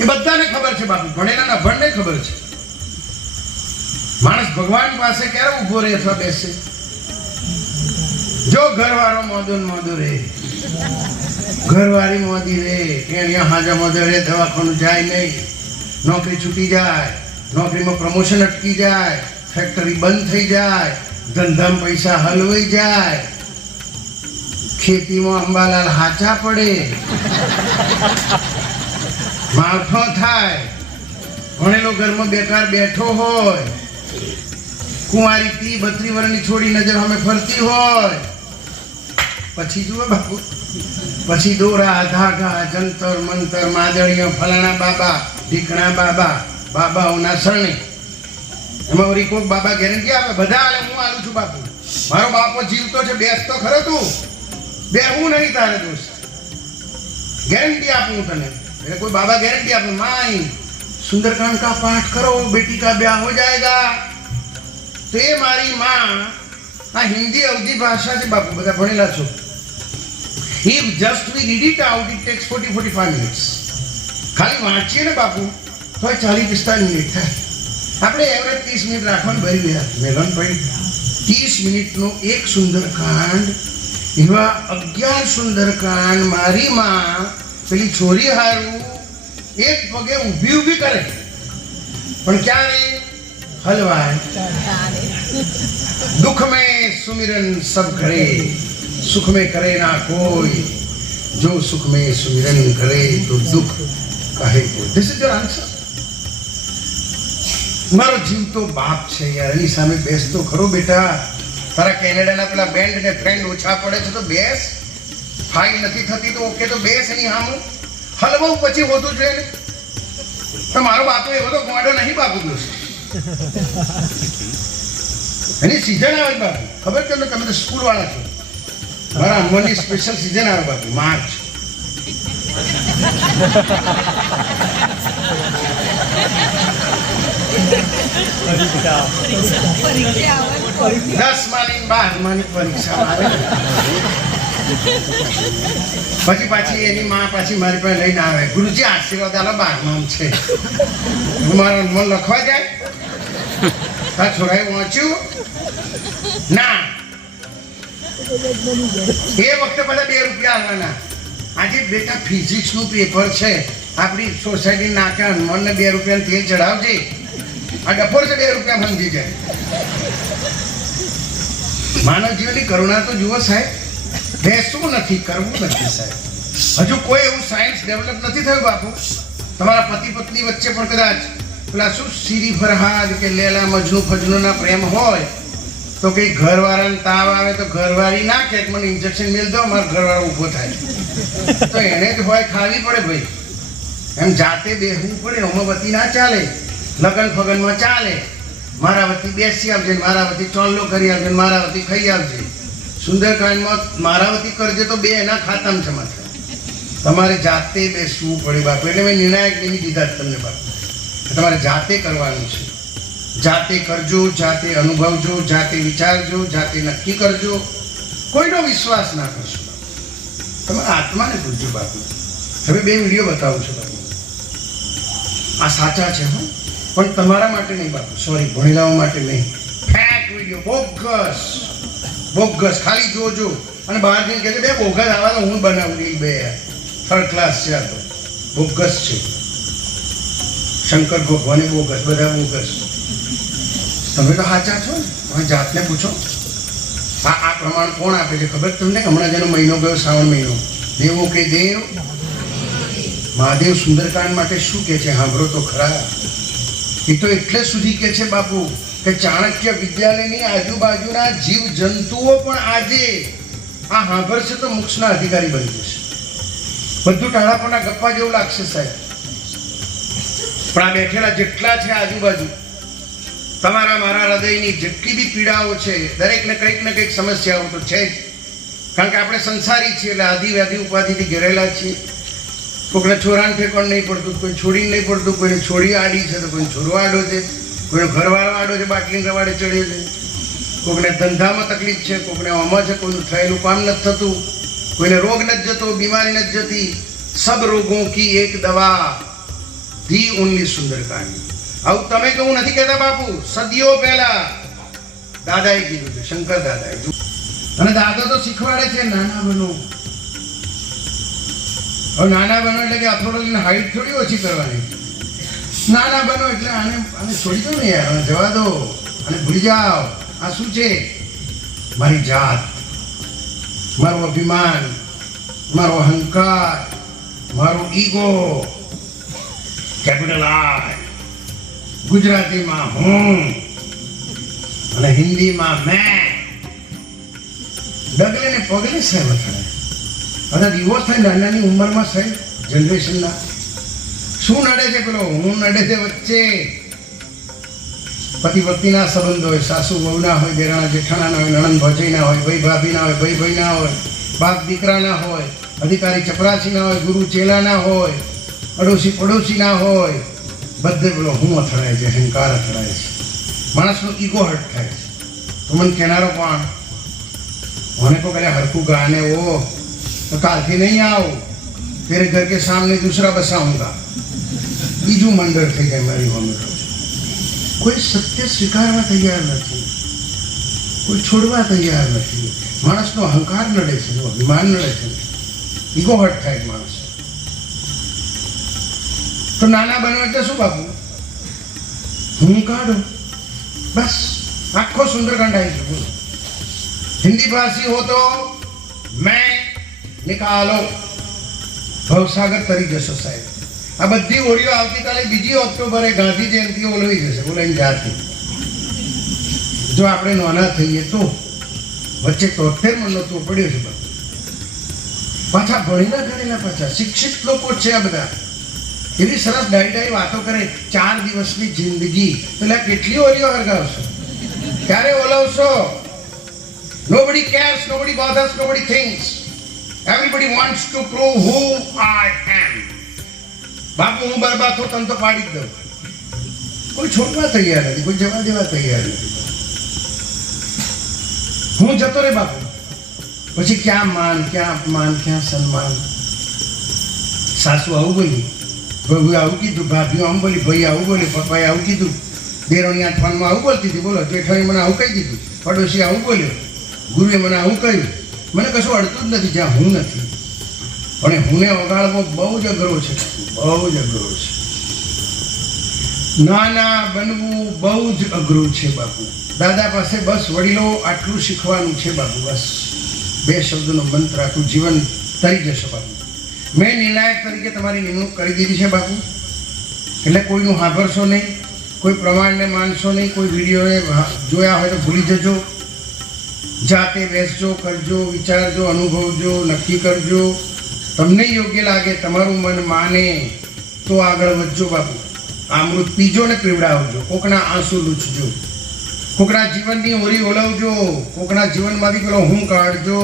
એ બધાને ખબર છે બાપુ, ભણેલા અભણને ખબર છે. માણસ ભગવાન પાસે ક્યારે ઉભો રહે અથવા બેસે? જો ઘરવાળો મોદો રહે, ઘરવાળી મોદી રહે, અહીંયા હાજા મોદો રહે, દવાખાનું જાય નહીં, નોકરી છૂટી જાય, નોકરીમાં પ્રમોશન અટકી જાય, ફેક્ટરી બંધ થઈ જાય, ધંધામાં પૈસા હલવાઈ જાય, ખેતીમાં અંબાલાલ હાચા પડે, માવઠો થાય, ભણેલો ઘરમાં બેકાર બેઠો હોય, કુંવારી 30-32 વર્ષની છોડી નજર સામે ફરતી હોય, પછી જુઓ બાપુ, પછી દોરા ધાગા જંતર મંતર માદળીઓ ફલાણા બાબા ઢીકણા બાબા બાબાઓના શરણે. એમાં વળી કોઈક બાબા ગેરંટી આપે? બધા આલે, હું આલું છું બાપુ, મારો બાપો જીવતો છે, બેસ તો ખરો તું, બેહવું નહીં તારે દોસ્ત, ગેરંટી આપું તને. એટલે કોઈ બાબા ગેરંટી આપે? માઈ सुंदरकांड का पाठ करो, बेटी का ब्याह हो जाएगा. तो ये मारी माँ આ હિન્દી અવધી ભાષા છે બાપુ, બધા ભણેલા છો. If just we read it out, it takes 40-45 minutes. ખાલી વાંચીએ ને બાપુ તો 40-45 મિનિટ થાય. આપણે એવરેજ 30 મિનિટ રાખવાનું ભરી ગયા મેલન ભાઈ. 30 મિનિટનો એક સુંદરકાંડ, એવા 11 સુંદરકાંડ મારી માં પેલી છોરી હારું એક પગે ઊભી કરે, પણ ક્યારે હલવાય. दुख में सुमिरन सब करे, सुख में करे ना कोई, जो सुख में सुमिरन करे तो दुख कहे कोई. This is your answer. મારો જીવ તો બાપ છે યાર, એની સામે બેસ તો ખરો બેટા. તારા કેનેડાના પેલા બેન્ડ ને ફ્રેન્ડ ઓછા પડે છે તો બેસ, ફાઇલ નથી થતી તો ઓકે તો બેસ, એની સામું હલવું પછી હોતું જોઈએ ને. તો મારો બાપુ એવો તો ગોડો નહીં બાપુ દોસ્ત. એની સીઝન આવે બાપુ, ખબર તમને? તમે તો સ્કૂલ વાળા છો. મારા અમ્માની સ્પેશિયલ સીઝન આવે બાપુ, માર્ચ. દસમાની 12માની પરીક્ષા આવે, પછી પાછી એની માં પાછી મારી પાસે લઈને આવે, ગુરુજી આશીર્વાદ આલો, 12માં છે. મારા મન લખવા જાય, તાર છોરાએ વાંચ્યું ના, એ વખતે બધા 2 રૂપિયા આવવાના. આજે બેટા ફિઝિક્સ નું પેપર છે, આપણી સોસાયટી નાકે હનુમાનને 2 રૂપિયાનું તેલ ચડાવજે, આ ડફોર છે 2 રૂપિયા સમજી જાય. માનવ જીવનની કરુણા તો જુઓ સાહેબ, બેસવું નથી, કરવું નથી સાહેબ. હજુ કોઈ એવું સાયન્સ ડેવલપ નથી થયું બાપુ. તમારા પતિ પત્ની વચ્ચે પણ કદાચ પેલા શું સીરી ફરહાદ કે લેલા મજનુ ફજનુના પ્રેમ હોય તો કઈ ઘરવાળાને તાવ આવે તો ઘરવાળી ના કે મને ઇન્જેક્શન મેળ દો, મારો ઘરવાળો ઊભો થાય, તો એને જ હોય ખાવી પડે ભાઈ. એમ જાતે બેસવું પડે, હોમવતી ના ચાલે, લગન ફગનમાં ચાલે. મારા વતી બેસી આવજે, મારા વતી ચોલ્લો કરી આવજે, મારા વતી ખાઈ આવજે. સુંદરકાંડમાં મારા વતી કરજે તો 2 એના ખાતામાં જમા થાય. તમારે જાતે બેસવું પડે બાપુ. એટલે મેં નિર્ણાયક એવી દીધા તમને બાપુ, તમારે જાતે કરવાનું છે. જાતે કરજો, જાતે અનુભવજો, જાતે વિચારજો, જાતે નક્કી કરજો. કોઈનો વિશ્વાસ ના કરશો. તમારા આત્માને પૂછજો બાપુ. હવે 2 વિડીયો બતાવું છું બાપુ, આ સાચા છે હા, પણ તમારા માટે નહીં બાપુ, સોરી, ભણેલાઓ માટે નહીં. ફેક વિડીયો, બોગસ બોગસ, ખાલી જોજો અને બહાર જઈને કહેજો 2 બોગસ આવા તો હું બનાવું. 2 થર્ડ ક્લાસ છે, આ તો બોગસ છે. શંકર ભગવાને બોગસ, બધા બોગસ. તમે તો સાચા છો ને, તમે જાતને પૂછો. આ પ્રમાણ કોણ આપે છે ખબર તમને? હમણાં જેનો મહિનો ગયો, શ્રાવણ મહિનો, દેવો કે દેવ મહાદેવ સુંદરકાંડ માટે શું કે છે સાંભળો તો ખરા. એ તો એટલે સુધી કે છે બાપુ કે ચાણક્ય વિદ્યાલયની આજુબાજુના જીવ જંતુઓ પણ આજે આ સાંભળશે તો મોક્ષના અધિકારી બની જશે. બધું ટાળાપોના ગપ્પા જેવું લાગશે સાહેબ, પણ આ બેઠેલા જેટલા છે આજુબાજુ, તમારા મારા હૃદયની જેટલી બી પીડાઓ છે, દરેકને કંઈક ને કંઈક સમસ્યાઓ તો છે જ. કારણ કે આપણે સંસારી છીએ, એટલે આદિ વ્યાધિ ઉપાધિથી ઘેરેલા છીએ. કોઈને છોરાને ઠેકોણ નહીં પડતું, કોઈ છોડીને નહીં પડતું, કોઈને છોડી આડી છે તો કોઈને છોરો આડો છે, કોઈનો ઘરવાળો આડો છે, બાટલીને રવાડે ચડે છે, કોઈને ધંધામાં તકલીફ છે, કોઈને આમાં છે, કોઈનું થયેલું કામ નથી થતું, કોઈને રોગ નથી જતો, બીમારી નથી જતી. સબ રોગો કી એક દવા ધી ઓનલી સુંદરકાંડ. આવું તમે કે હું નથી કહેતા બાપુ, સદીઓ પહેલા દાદાએ કીધું છે, શંકર દાદાએ. અને દાદા તો શીખવાડે છે નાના બનો. હવે નાના બનો એટલે કે અથોડોની હાઈટ થોડી ઓછી કરવાની. નાના બનો એટલે આને છોડી દો ને યાર, જવા દો, અને ભૂલી જાઓ. આ શું છે? મારી જાત, મારું અભિમાન, મારો અહંકાર, મારો ઈગો, કેપિટલ આર. ગુજરાતીમાં હું અને હિન્દીમાં મેં. ડગલે ને પગલે સાહેબ અથડાય. બધા ડિવોર્સ થાય નાનાની ઉંમરમાં સાહેબ જનરેશનના. શું નડે છે? પેલો હું નડે છે વચ્ચે. પતિ પત્નીના સંબંધ હોય, સાસુ વહુના હોય, દેરાણા જેઠાણા હોય, નણંદ ભજાઈના હોય, ભાઈ ભાભીના હોય, ભાઈ ભાઈના હોય, બાપ દીકરાના હોય, અધિકારી ચપરાસીના હોય, ગુરુ ચેલાના હોય, અડોશી પડોશીના હોય. બધે પેલો હું અથડાય છે, અહંકાર અથડાય છે, માણસનો ઈગો હર્ટ થાય છે. તો મને કહેનારો પણ મને को पहले हरकू गाने वो तो काल થી नहीं आओ, तेरे घर के सामने दूसरा बसाऊंगा. બીજું મંડળ થઈ જાય મારી મમ્મી. કોઈ સત્ય સ્વીકારવા તૈયાર નથી, કોઈ છોડવા તૈયાર નથી. માણસનો અહંકાર નડે છે, અભિમાન નડે છે, ઈગો હર્ટ થાય માણસ. તો નાના બનો એટલે શું બાપુ? હું કાઢો બસ, આખો સુંદરકાંડ આવી છે. બોલો, हिंदी भाषी हो तो मैं निकालो, ભવસાગર તરી જશો સાહેબ. આ બધી ઓડિયો આવતીકાલે 2 ઓક્ટોબરે ગાંધી જયંતિ ઓલવી જશે. બોલાઈને જાતી. જો આપણે નાના થઈએ તો વચ્ચે 73 મણનો તો પડ્યો છે. પાછા ભણેલા ગણેલા, પાછા શિક્ષિત લોકો છે આ બધા. એવી સરસ ડાઈ વાતો કરે. 4 દિવસની જિંદગી, પેલા કેટલી ઓડિયો હરગાવશો, ક્યારે ઓલવશો? Nobody cares, nobody bothers, nobody thinks. Everybody wants to prove who I am. બાપુ હું બરબાદ થો તને તો પાડી જ દઉં. કોઈ છોડવા તૈયાર નથી, કોઈ જવા દેવા તૈયાર નથી. હું જતો રે બાપુ, પછી ક્યાં માન, ક્યાં અપમાન, ક્યાં સન્માન. સાસુ આવું બોલી, બહુ આવું કીધું, ભાભીઓ આવું બોલી, ભાઈ આવું બોલી, પપ્પાએ આવું કીધું, દેરોની ફોનમાં આવું બોલતી હતી. બોલો, જેઠાણી મને આવું કહી દીધું, પડોશી આવું બોલ્યો, ગુરુએ મને આવું કહ્યું. મને કશું અડતું જ નથી જ્યાં હું નથી. પણ હુંને વગાડવો બહુ જ અઘરો છે, બહુ જ અઘરો છે. નાના બનવું બહુ જ અઘરું છે બાપુ. દાદા પાસે બસ વડીલો આટલું શીખવાનું છે બાપુ. બસ 2 શબ્દોનો મંત્ર, આખું જીવન તરી જશે બાપુ. મેં નિર્ણાયક તરીકે તમારી નિમણૂક કરી દીધી છે બાપુ. એટલે કોઈનું સાંભળશો નહીં, કોઈ પ્રમાણને માનશો નહીં, કોઈ વિડીયોએ જોયા હોય તો ભૂલી જજો. જાતે બેસજો, કરજો, વિચારજો, અનુભવજો, નક્કી કરજો. તમને યોગ્ય લાગે, તમારું મન માને તો આગળ વધજો બાપુ. અમૃત પીજો ને પીવડાવજો. કોકના આંસુ લૂછજો, કોકના જીવનની હોરી ઓલવજો, કોકના જીવનમાંથી પેલો હું કાઢજો.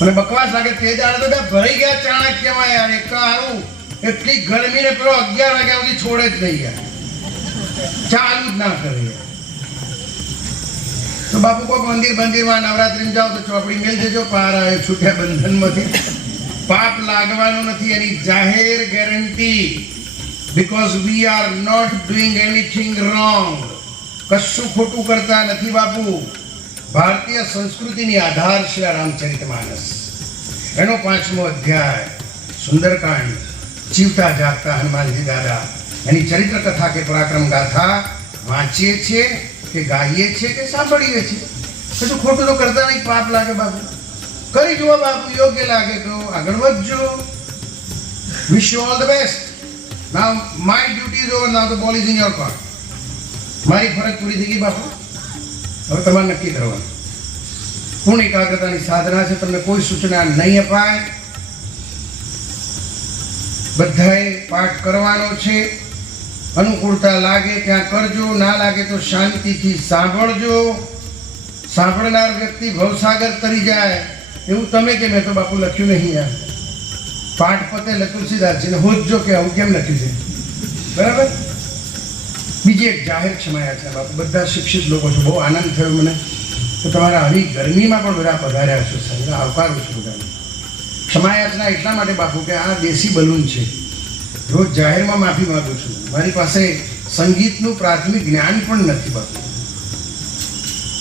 અને બકવાસ લાગે તે દાડે તો ભરાઈ ગયા ચાણક્યમાં યાર. એક આવું એટલી ગરમી ને પેલો 11 વાગ્યા સુધી છોડે જ નહીં યાર, ચાલુ જ ના કરે યાર. તો બાપુ કોઈક મંદિરમાં નવરાત્રિમાં જાઓ તો ચોપડી મેળ દેજો, પાર આવે છૂટ્યા બંધનમાંથી. પાપ લાગવાનું નથી, એની જાહેર guarantee. Because we are not doing anything wrong. કશું ખોટું કરતા નથી બાપુ. ભારતીય સંસ્કૃતિની આધારશિલા રામચરિતમાનસ, એનો 5મો અધ્યાય સુંદરકાંડ. જીવતા જાગતા હનુમાનજી દાદા એની ચરિત્ર કથા કે પરાક્રમ ગાથા વાંચીએ છીએ કે ગાઈએ છીએ કે સાંભળીએ છીએ. કશું ખોટું તો કરતા નહીં. પાપ લાગે બાપુ, કરી જુઓ બાપુ. યોગ્ય લાગે તો આગળ વધજો. Wish you all the best. Now my duty is over. Now the ball is in your court. મારી ફરજ પૂરી થઈ ગઈ બાપુ. હવે તમારે નક્કી કરવાનું. પૂર્ણ એકાગ્રતાની સાધના છે. તમને કોઈ સૂચના નહીં અપાય. બધાએ પાઠ કરવાનો છે. અનુકૂળતા લાગે ત્યાં કરજો, ના લાગે તો શાંતિથી સાંભળજો. સાંભળનાર વ્યક્તિ ભવસાગર તરી જાય એવું તમે કે મેં તો બાપુ લખ્યું નહીં યાર. પાઠ પતે એટલે તુલસીદાસજીને હોજજો કે આવું કેમ લખ્યું છે, બરાબર. બીજી એક જાહેર ક્ષમાયાચના બાપુ. બધા શિક્ષિત લોકો છો, બહુ આનંદ થયો મને તો તમારા આવી ગરમીમાં પણ બધા પધાર્યા છો સાહેબ. આવકારું છું બધાને. ક્ષમાયાચના એટલા માટે બાપુ કે આ દેશી બલૂન છે. રોજ જાહેરમાં માફી માંગુ છું, મારી પાસે સંગીતનું પ્રાથમિક જ્ઞાન પણ નથી બાપુ.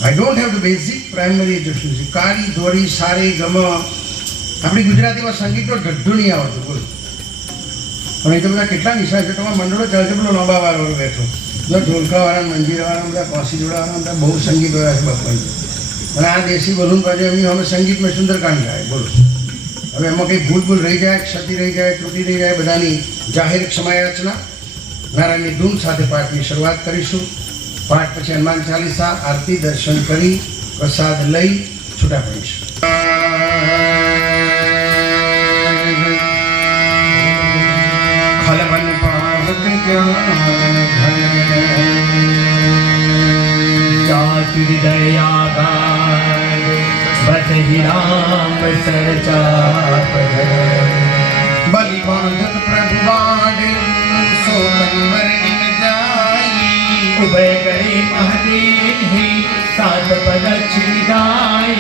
I don't have the basic primary education. કાળી ધોરી સારી ગમ આપણી ગુજરાતીમાં સંગીતનો ઢઢ્ઢો નહીં આવતો બોલો. પણ એ તો બધા કેટલા નિશાળ છે, તમારા મંડળો ચાલશે, પેલો લોબા વાળો બેઠો, બધા ઢોલકાવાળા, મંજીરાવાળા, બધા કોસી જોડાવાળા, બધા બહુ સંગીત હોય છે બાપાની. અને આ દેશી બલૂન બાજુ એમની અમે સંગીતમાં સુંદરકાંડ ગાય બોલો. હવે એમાં કંઈ ભૂલ રહી જાય, ક્ષતિ રહી જાય, ત્રુટિ રહી જાય, બધાની જાહેર ક્ષમાયાચના નારાયણની ધૂન સાથે પાઠની શરૂઆત કરીશું. પાઠ પછી હનુમાન ચાલીસા, આરતી, દર્શન કરી પ્રસાદ લઈ છૂટા પડીશું. ખલવન પાવક जाति हृदयागार बस ही राम सरचाप बलि बांधत प्रभु बाढ़ सो कंवर निम जाई उभय गए महादेव ही सात पद छिदाई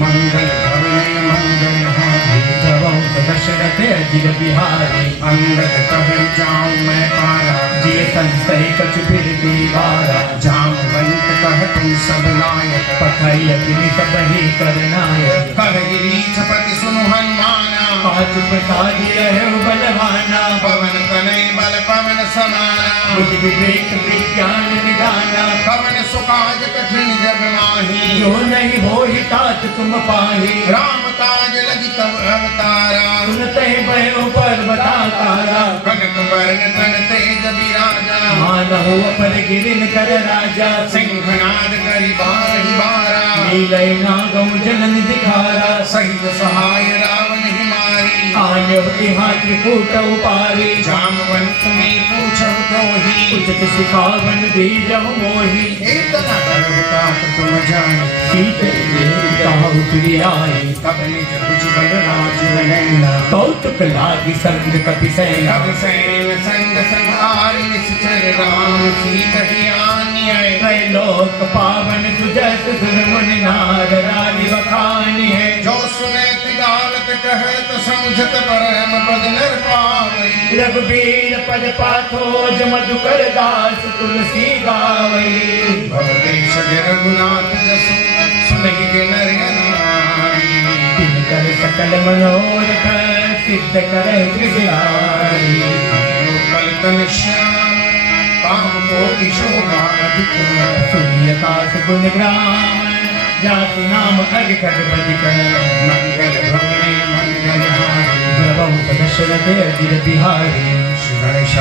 मंगल भवन मंगल हारी गवौ दशरथ अजिर बिहारी अंगद कहे जाऊं मैं पारा जिय संसय कछ फिर दीवारा जामवंत कहते सब नायक पठय अग्नि सब ही करनायक कहगिरीशपति सुनु हनुमाना पाँच प्रसाद रहे बलवाना पवन तनय बल पवन समाना बुद्धि विवेक विज्ञान निदाना पवन सुकाज कठिन जग माही जो नहीं हो तात तुम पाही राम काज लगी तब अवतारा सुनते भयो पर्वताकारा कनक वर्ण तन तेज बिराजा मानहो अपर गिरिन कर राजा सिंहनाद करि बारहि बारा नीलय नागौ जनन दिखारा सहित सहाय रावण हिमारी आन्यो इहा त्रिकूट उपारी जामवंत में पूछहु तोहि उचित सिखावन दीजहु मोहि इतना गर्वता तुम जान सीत ताहु प्रियाई तब निज भुज बल राज नैना कौतुक लागी संग कपि सेना तब सैन संग संहारी निश्चर राम सीत ज्ञानी त्रैलोक पावन सुजस सुरमुनि नार रानी बखानी है जो सुने गावत कहत समझत परम पद नर पावई रघुबीर पद पाथोज मधुकर दास तुलसी गावई भवदेश रघुनाथ जसु सुनहि नर नारी तिनकर सकल मनोरथ सिद्ध करे त्रिपुरारी कल्पन श्याम काम कोटि शोभा अधिक सूर्यकाश गुण ग्राम जातु नाम अधिक अधिक मंगल भवने मंगल हारी दशरथ अजिर बिहारी श्री गणेश